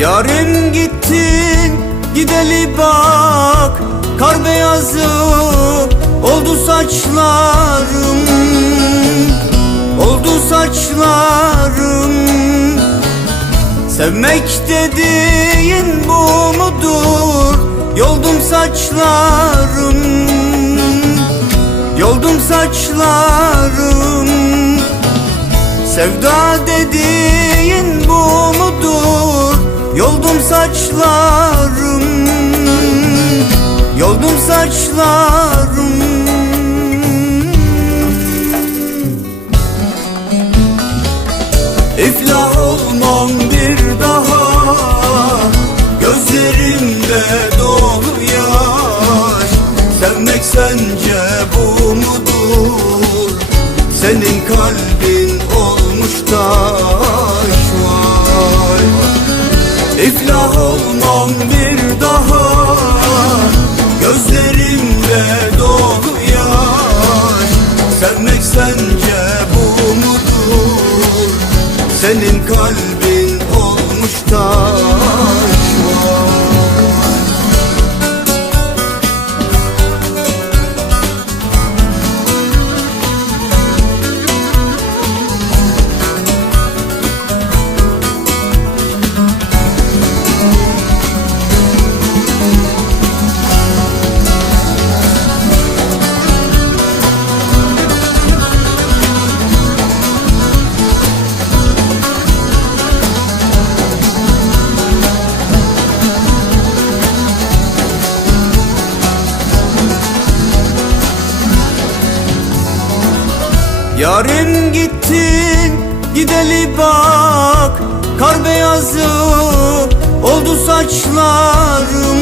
Yarim gittin gideli bak, kar beyazı oldu saçlarım, oldu saçlarım. Sevmek dediğin bu mudur? Yoldum saçlarım, yoldum saçlarım. Sevda dediğin bu mudur? Yoldum saçlarım, yoldum saçlarım. İflah olmam bir daha, gözlerimde dolu yaş. Sevmek sence bu mudur? Senin kalbin olmuş taş var. İflah olmam bir daha, gözlerimde dolu yaş. Sevmek sence bu mudur? Senin kalbin olmuş taş var. Yarim gittin gideli bak, kar beyazı oldu saçlarım,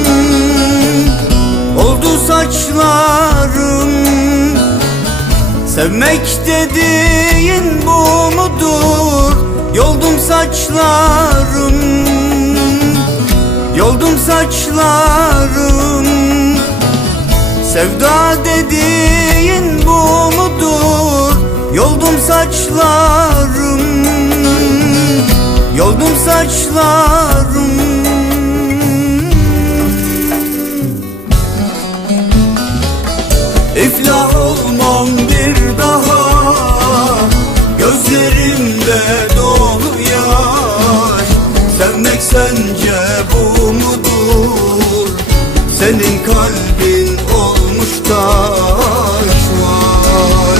oldu saçlarım. Sevmek dediğin bu mudur? Yoldum saçlarım, yoldum saçlarım. Sevda dediğin bu mudur? Yoldum saçlarım, yoldum saçlarım. İflah olmam bir daha, gözlerimde dolu yaş. Sevmek sence bu mudur? Senin kalbin olmuş taş var.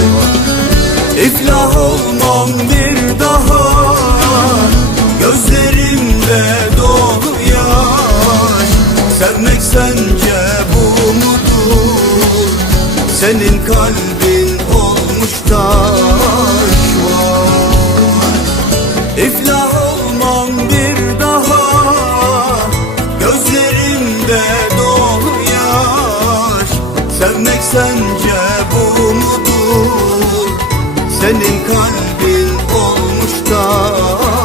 İflah olmam bir daha, gözlerimde dolu yaş. Sevmek sence bu mudur? Senin kalbin olmuş taş var. İflah olmam bir daha, gözlerimde dolu yaş. Sevmek sence bu mudur? Senin kalbin olmuş taş.